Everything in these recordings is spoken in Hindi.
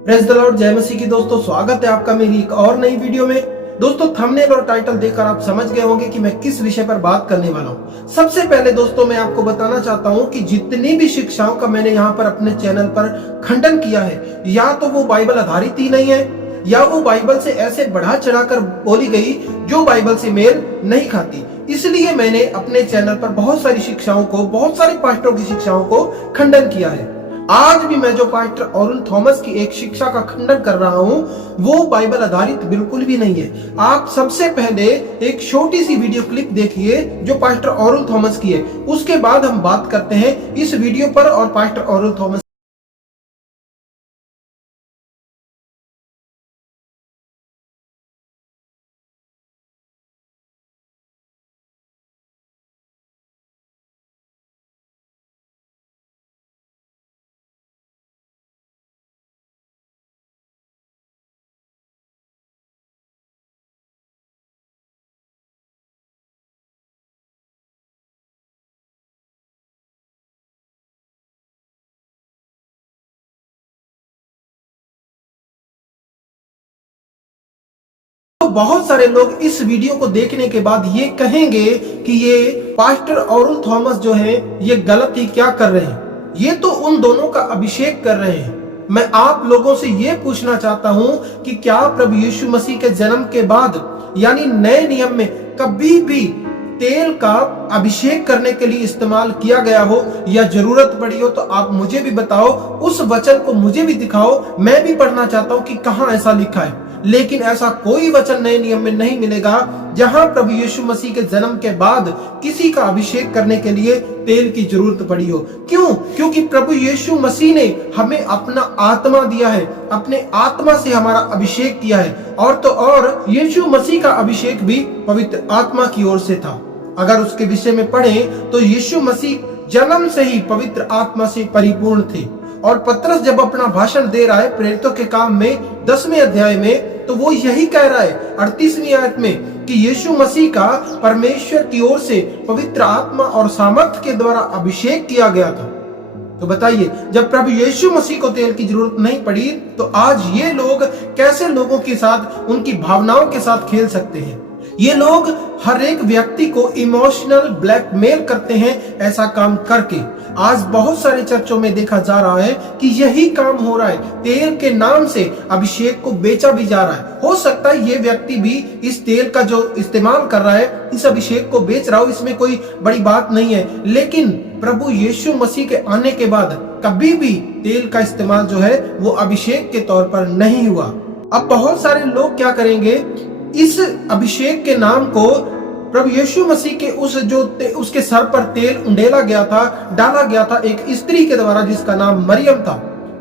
प्रेज़ द लॉर्ड, जय मसीह की। दोस्तों स्वागत है आपका मेरी एक और नई वीडियो में। दोस्तों थंबनेल और टाइटल देखकर आप समझ गए होंगे कि मैं किस विषय पर बात करने वाला हूं। सबसे पहले दोस्तों मैं आपको बताना चाहता हूं कि जितनी भी शिक्षाओं का मैंने यहां पर अपने चैनल पर खंडन किया है, या तो वो बाइबल आधारित ही नहीं है, या वो बाइबल से ऐसे बढ़ा चढ़ाकर बोली गई जो बाइबल से मेल नहीं खाती। इसलिए मैंने अपने चैनल पर बहुत सारी शिक्षाओं को, बहुत सारे पास्टरों की शिक्षाओं को खंडन किया है। आज भी मैं जो पास्टर ऑरेल थॉमस की एक शिक्षा का खंडन कर रहा हूं, वो बाइबल आधारित बिल्कुल भी नहीं है। आप सबसे पहले एक छोटी सी वीडियो क्लिप देखिए जो पास्टर ऑरेल थॉमस की है, उसके बाद हम बात करते हैं इस वीडियो पर और पास्टर ऑरेल थॉमस। तो बहुत सारे लोग इस वीडियो को देखने के बाद ये कहेंगे कि ये पास्टर ऑरेल थॉमस जो है ये गलत ही क्या कर रहे हैं, ये तो उन दोनों का अभिषेक कर रहे हैं। मैं आप लोगों से ये पूछना चाहता हूं कि क्या प्रभु यीशु मसीह के जन्म के बाद यानी नए नियम में कभी भी तेल का अभिषेक करने के लिए इस्तेमाल किया गया हो या जरूरत पड़ी हो? तो आप मुझे भी बताओ, उस वचन को मुझे भी दिखाओ, मैं भी पढ़ना चाहता हूं कि कहां ऐसा लिखा है। लेकिन ऐसा कोई वचन नए नियम में नहीं मिलेगा जहां प्रभु यीशु मसीह के जन्म के बाद किसी का अभिषेक करने के लिए तेल की जरूरत पड़ी हो। क्यों? क्योंकि प्रभु यीशु मसीह ने हमें अपना आत्मा दिया है, अपने आत्मा से हमारा अभिषेक किया है। और तो और यीशु मसीह का अभिषेक भी पवित्र आत्मा की ओर से था। अगर उसके विषय में पढ़ें तो यीशु मसीह जन्म से ही पवित्र आत्मा से परिपूर्ण थे। और पतरस जब अपना भाषण दे रहा है प्रेरितों के काम में 10वें अध्याय में, तो वो यही कह रहा है 38वीं आयत में कि यीशु मसीह का परमेश्वर की ओर से पवित्र आत्मा और सामर्थ के द्वारा अभिषेक किया गया था। तो बताइए, जब प्रभु यीशु मसीह को तेल की जरूरत नहीं पड़ी तो आज ये लोग कैसे लोगों के साथ, उनकी भावनाओं के साथ खेल सकते हैं? ये लोग हर एक व्यक्ति को इमोशनल ब्लैकमेल करते हैं ऐसा काम करके। आज बहुत सारे चर्चों में देखा जा रहा है कि यही काम हो रहा है। तेल के नाम से अभिषेक को बेचा भी जा रहा है। हो सकता है ये व्यक्ति भी इस तेल का जो इस्तेमाल कर रहा है, इस अभिषेक को बेच रहा हो, इसमें कोई बड़ी बात नहीं है। लेकिन प्रभु यीशु मसीह के आने के बाद कभी भी तेल का इस्तेमाल जो है वो अभिषेक के तौर पर नहीं हुआ। अब बहुत सारे लोग क्या करेंगे, इस अभिषेक के नाम को प्रभु यीशु मसीह के उसके सर पर तेल उंडेला गया था, डाला गया था एक स्त्री के द्वारा जिसका नाम मरियम था,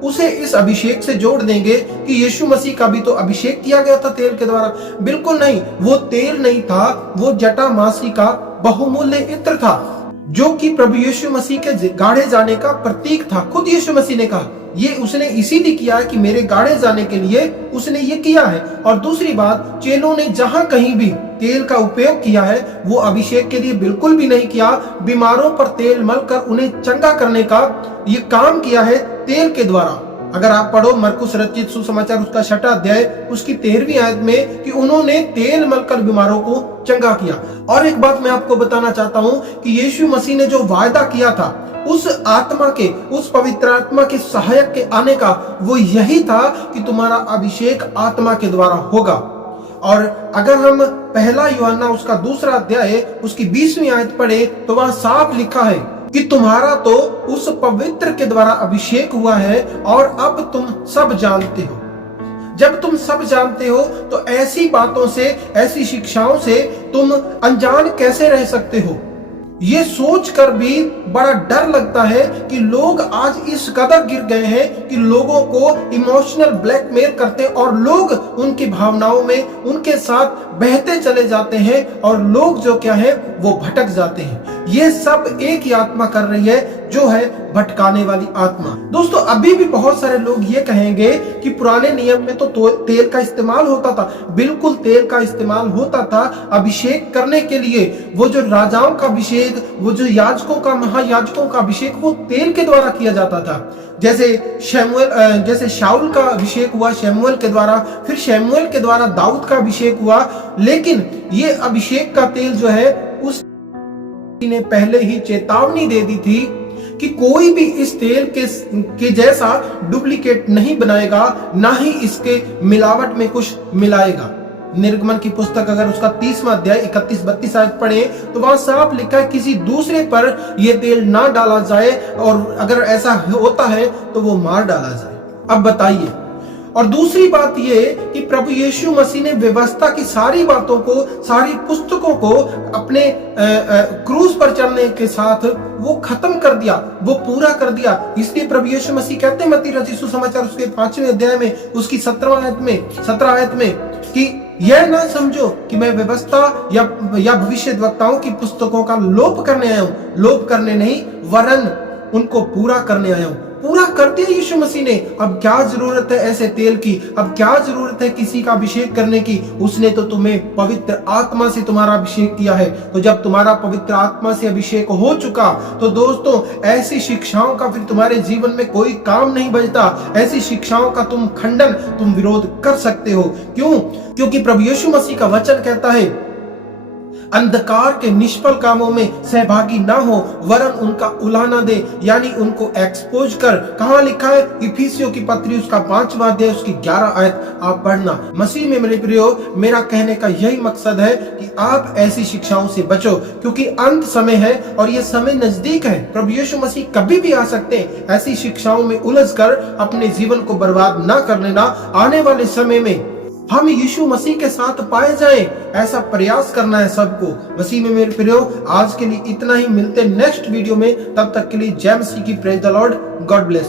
उसे इस अभिषेक से जोड़ देंगे कि यीशु मसीह का भी तो अभिषेक किया गया था तेल के द्वारा। बिल्कुल नहीं, वो तेल नहीं था, वो जटामासी का बहुमूल्य इत्र था जो कि प्रभु यीशु मसीह के गाड़े जाने का प्रतीक था। खुद यीशु मसीह ने कहा ये उसने इसीलिए किया है कि मेरे गाड़े जाने के लिए उसने ये किया है। और दूसरी बात, चेलों ने जहां कहीं भी तेल का उपयोग किया है वो अभिषेक के लिए बिल्कुल भी नहीं किया। बीमारों पर तेल मलकर उन्हें चंगा करने का ये काम किया है तेल के द्वारा। अगर आप पढ़ो मरकुस रचित सुसमाचार उसका 6वां अध्याय उसकी 13वीं आयत में कि उन्होंने तेल मलकर बीमारों को चंगा किया। और एक बात मैं आपको बताना चाहता हूं कि यीशु मसीह ने जो वायदा किया था उस आत्मा के, उस पवित्र आत्मा के सहायक के आने का, वो यही था कि तुम्हारा अभिषेक आत्मा के द्वारा होगा। और अगर हम पहला यूहन्ना उसका 2 अध्याय उसकी 20वीं आयत पढ़े तो वहां साफ लिखा है कि तुम्हारा तो उस पवित्र के द्वारा अभिषेक हुआ है और अब तुम सब जानते हो। जब तुम सब जानते हो तो ऐसी बातों से, ऐसी शिक्षाओं से तुम अनजान कैसे रह सकते हो? ये सोचकर भी बड़ा डर लगता है कि लोग आज इस कदर गिर गए हैं कि लोगों को इमोशनल ब्लैकमेल करते हैं और लोग उनकी भावनाओं में उनके साथ बहते चले जाते हैं और लोग जो क्या है वो भटक जाते हैं। ये सब एक ही आत्मा कर रही है, जो है भटकाने वाली आत्मा। दोस्तों अभी भी बहुत सारे लोग ये कहेंगे कि पुराने नियम में तो तेल का इस्तेमाल होता था। बिल्कुल तेल का इस्तेमाल होता था अभिषेक करने के लिए। वो जो राजाओं का अभिषेक, वो जो याजकों का, महायाजकों का अभिषेक, वो तेल के द्वारा किया जाता था। जैसे शाऊल का अभिषेक हुआ शमूएल के द्वारा, फिर शमूएल के द्वारा दाऊद का अभिषेक हुआ। लेकिन ये अभिषेक का तेल जो है, उस ने पहले ही चेतावनी दे दी थी कि कोई भी इस तेल के जैसा डुप्लीकेट नहीं बनाएगा, ना ही इसके मिलावट में कुछ मिलाएगा। निर्गमन की पुस्तक अगर उसका 30वां अध्याय 31-32 आयत पढ़े तो वहां साफ लिखा है किसी दूसरे पर यह तेल ना डाला जाए, और अगर ऐसा होता है तो वो मार डाला जाए। अब बताइए। और दूसरी बात ये कि प्रभु यीशु मसीह ने व्यवस्था की सारी बातों को, सारी पुस्तकों को अपने क्रूस पर चढ़ने के साथ वो खत्म कर दिया, वो पूरा कर दिया। इसलिए प्रभु यीशु मसीह कहते हैं मत्ती रचित सुसमाचार उसके 5वें अध्याय में उसकी 17 आयत में कि यह ना समझो कि मैं व्यवस्था या भविष्यद्वक्ताओं की पुस्तकों का लोप करने आया हूं। लोप करने नहीं, वरन उनको पूरा करने आया हूं। पूरा कर दिया यीशु मसीह ने। अब क्या जरूरत है ऐसे तेल की? अब क्या जरूरत है किसी का अभिषेक करने की? उसने तो तुम्हें पवित्र आत्मा से तुम्हारा अभिषेक किया है। तो जब तुम्हारा पवित्र आत्मा से अभिषेक हो चुका तो दोस्तों ऐसी शिक्षाओं का फिर तुम्हारे जीवन में कोई काम नहीं बचता। ऐसी शिक्षाओं का तुम खंडन, तुम विरोध कर सकते हो। क्यों? क्योंकि प्रभु यीशु मसीह का वचन कहता है अंधकार के निष्फल कामों में सहभागी ना हो, वरन उनका उलाहना दे, यानी उनको एक्सपोज कर। कहां लिखा है? इफिसियों की पत्री उसका 5वां अध्याय उसकी 11 आयत आप पढ़ना। मसीह में मेरे प्रियो, मेरा कहने का यही मकसद है कि आप ऐसी शिक्षाओं से बचो, क्योंकि अंत समय है और ये समय नजदीक है। प्रभु यीशु मसीह कभी भी आ सकते हैं। ऐसी शिक्षाओं में उलझकर अपने जीवन को बर्बाद ना कर लेना। आने वाले समय में हम यीशु मसीह के साथ पाए जाएं, ऐसा प्रयास करना है सबको। मसीह में मेरे प्रियो, आज के लिए इतना ही। मिलते नेक्स्ट वीडियो में, तब तक के लिए जय मसीह की। Praise the Lord. God bless.